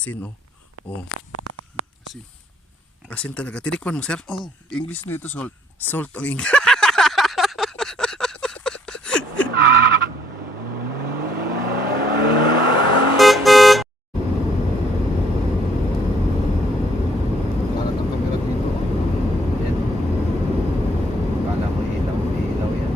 Asin, oh. Oh. Asin. Asin talaga. Tinikman mo, sir? Oh, English nito salt. Salt ang English. Para ng camera dito. Yan. Kala ko ilaw, ilaw yan.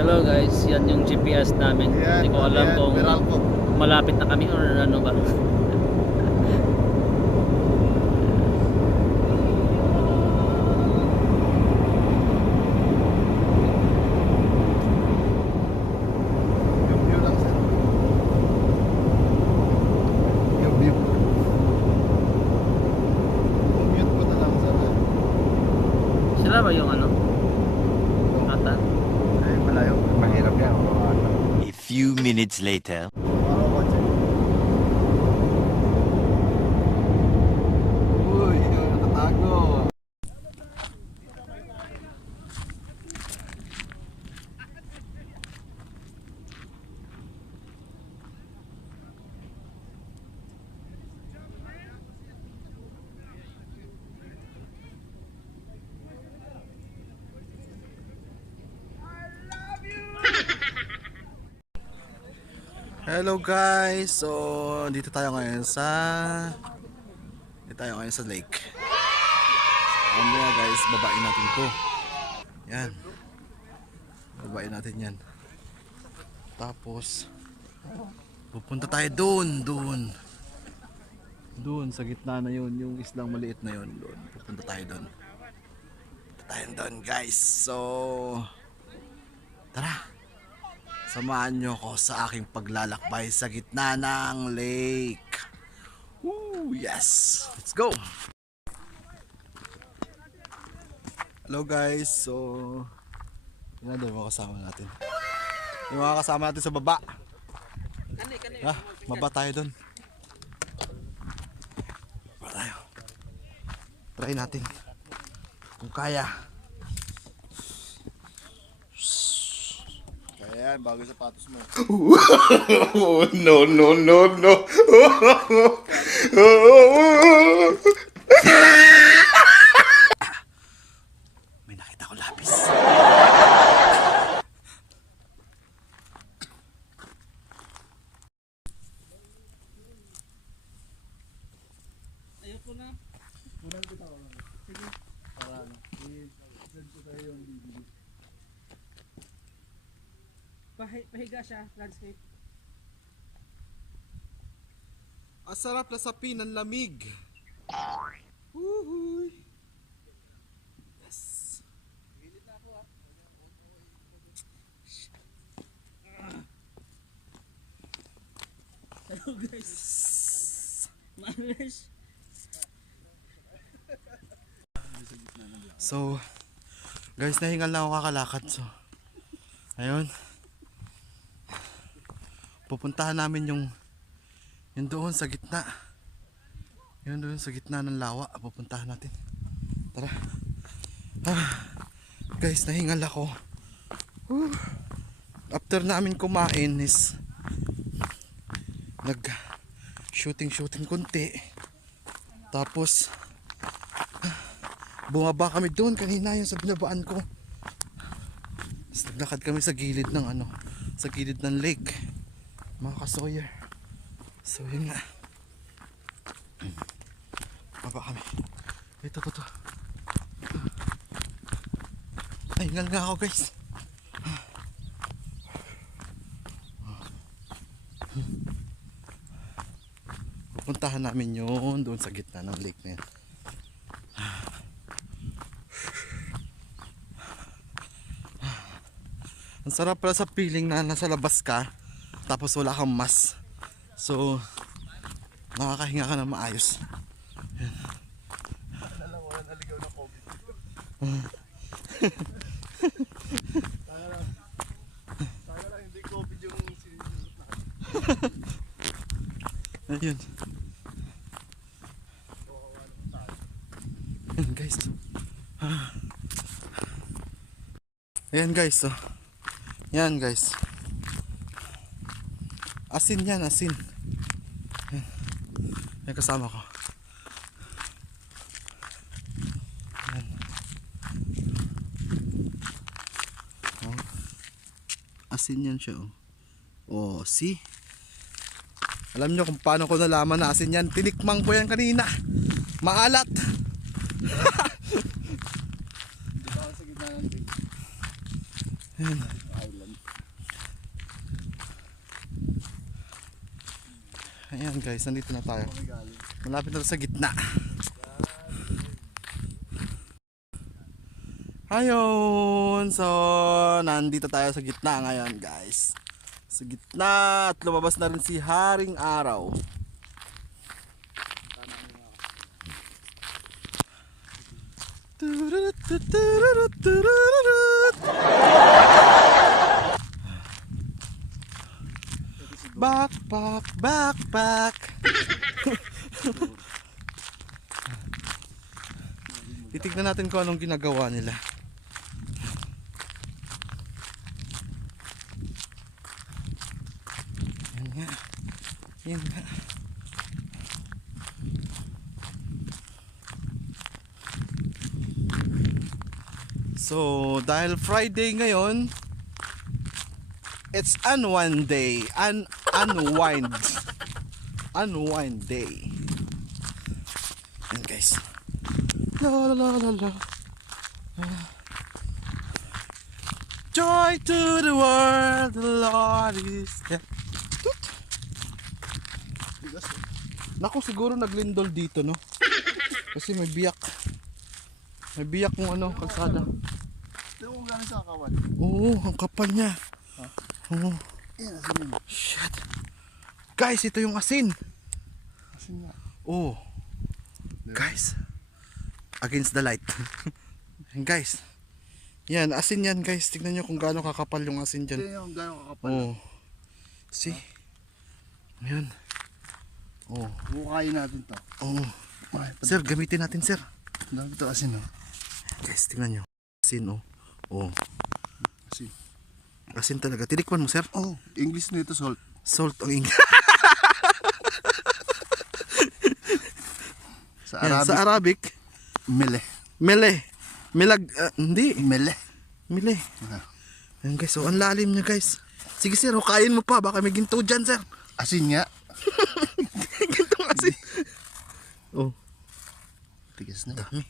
Hello guys, yan yung GPS namin. Hindi ko alam kung malapit na kami or ano ba. Yung view lang sir. Yung view. Commute ko na lang sir. Sila ba yung ano? Ata? Ay, malayo. Mahirap yan. A few minutes later. Parang kotse. Uy, nakatago. Hello guys. So, dito tayo ngayon sa lake. Mamaya guys, babain natin 'to. Yan. Babain natin 'yan. Tapos pupunta tayo doon sa gitna na 'yon, yung islang maliit na 'yon, doon. Pupunta tayo doon. Guys. So, tara. Samahan nyo ako sa aking paglalakbay sa gitna ng lake. Woo, yes! Let's go! Hello guys, so yun na yung mga kasama natin. Yung mga kasama natin sa baba. Baba tayo dun. Baba tayo. Try natin kung kaya. Ayan, bago sapatos mo. No, no, no, no. May nakita ko lapis. Ayoko na. Sige. Para ano. I-send ko tayo yung DVD. Pahiga siya, landscape. Asarap na sapin ng lamig. Uhuy. Yes. Hello guys. Manish. So, guys, nahingal na ako kakalakad. So, ayun. Pupuntahan namin yung doon sa gitna. Yun doon sa gitna ng lawa. Pupuntahan natin. Tara. Guys, nahingal ako. After namin kumain is nag shooting konti. Tapos bumaba kami doon kanina yung sa binabaan ko. Tapos naglakad kami sa gilid ng sa gilid ng lake, mga ka-Sawyer. So yun nga, baba kami. Ito. Nahingal nga ako guys. Pupuntahan namin yun doon sa gitna ng lake na yun. Ang sarap pala sa feeling na nasa labas ka tapos wala kang mask. So nakakahinga ka na maayos. Wala naligaw na COVID. Sana lang hindi COVID yung sinusunod na. Ayun. Ayan guys. Ayan guys. Oh. Yan guys. Asin yan, asin. Ayan. Ayan kasama ko. Ayan. Oh. Asin yan siya. Oh, see? Alam nyo kung paano ko nalaman na asin yan. Tinikmang ko yan kanina. Maalat. Dito ako sa gitna ng beach. Ayan. Island. Ayan guys, nandito na tayo. Kami galing. Malapit na sa gitna. Ayun. So, nandito tayo sa gitna ngayon guys. Sa gitna at lumabas na rin si Haring Araw. Backpack, backpack. Titignan natin kung anong ginagawa nila. Yan nga. Yan nga. So, dahil Friday ngayon, it's unwind day. Unwind. Unwind day. Yan guys. La la la la la. Joy to the world, the Lord is there. Naku, siguro naglindol dito, no? Kasi may biyak. May biyak kung ano, kalsada. Ito kung gano'n sa kawan. Oo, ang kapal niya. Oo. Yan, asin yun. Shit. Guys, ito yung asin. Asin nga. Oh. Guys. Against the light. Guys. Yan, asin yan guys. Tignan nyo kung gaano kakapal yung asin Ito dyan. yung gano'n kakapal. Oh. See? Ayan. Oh. Bukayin natin to. Oh. Ay, Sir, gamitin natin sir. dami to asin, no? Guys, tignan nyo. Asin oh. Oh. Asin. Asin talaga. Tinikman mo sir. Oh, English nito salt. Salt ang English. Sa Yan, Arabic, sa Arabic. mele. Mele. Milag. Hindi. Mele. Mili. Ah. Ayan guys, so ang lalim niya guys. Sige sir, hukayin mo pa, baka may ginto dyan sir. Asin nga. Gintong asin. Oh, Tigas na. dami.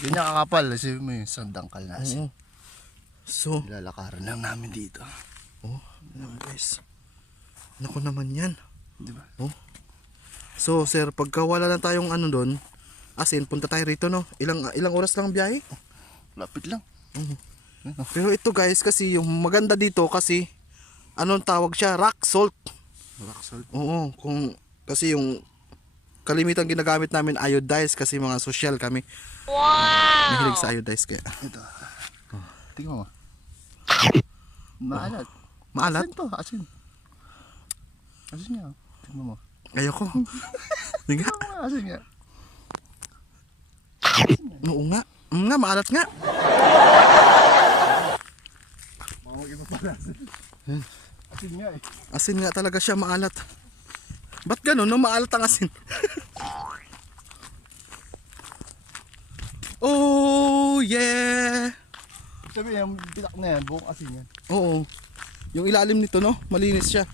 Ganyan kakapal. Kasi may isang dangkal na asin. Oo. So, Lalakaran lang namin dito. oh, ayan guys. Naku naman yan. Di ba? So sir, pagka wala na tayong ano doon, asin, punta tayo rito no. Ilang oras lang ang biyahe? Lapit lang. Pero ito guys, kasi yung maganda dito kasi anong tawag siya? Rock salt. Rock salt. Oo, kasi yung kalimitan ginagamit namin iodized kasi mga social kami. Wow! Mahilig sa iodized kaya. Ito. Tingnan mo. Maalat. Maalat? Asin to, asin. Asin nga. Tingnan mo. Ayoko. Hindi nga. Asin nga. Oo nga. Nga, maalat nga. Mamagin mo pala asin. Asin nga eh. Asin nga talaga siya, maalat. Ba't ganun, no? Maalat ang asin. Oh, yeah! Sabi yung bitak na yan, buong asin yan. Oo. Yung ilalim nito, no? Malinis siya.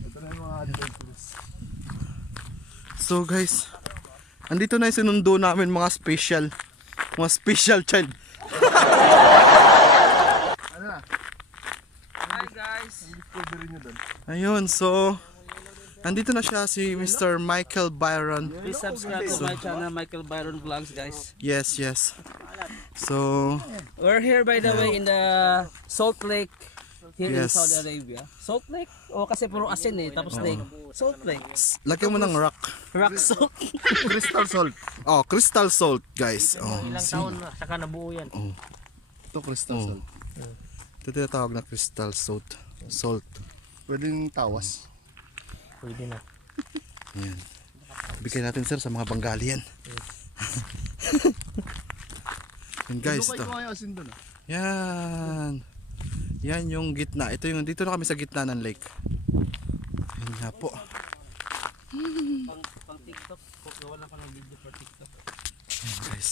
Ito na yung mga adventures. So, guys, andito na yung sinundo namin mga special child. Ano na? Hi guys. Discovery nyo doon. Ayun, so andito na siya si Mr. Michael Byron. Please subscribe to my channel, Michael Byron Vlogs, guys. Yes, yes. So, We're here by the way in the Salt Lake here in Yes. Saudi Arabia. Salt Lake? O kasi puro asin eh, tapos lake. Salt lake. Lagyan mo ng rock. Rock salt. Crystal salt. Oh, crystal salt, guys. Oh, Ilang taon na, saka nabuo yan. Ito crystal salt. ito tinatawag na crystal salt. Salt. Pwedeng tawas. Pwede na. Yan. Bigay natin sir sa mga Bengali yan. Yan guys, Ano ito. kayo yung asin doon? Yan. Yan yung gitna. Ito yung dito na kami sa gitna ng lake. Yan nga po. Pang TikTok, gawa lang ko ng video for TikTok. Yan guys.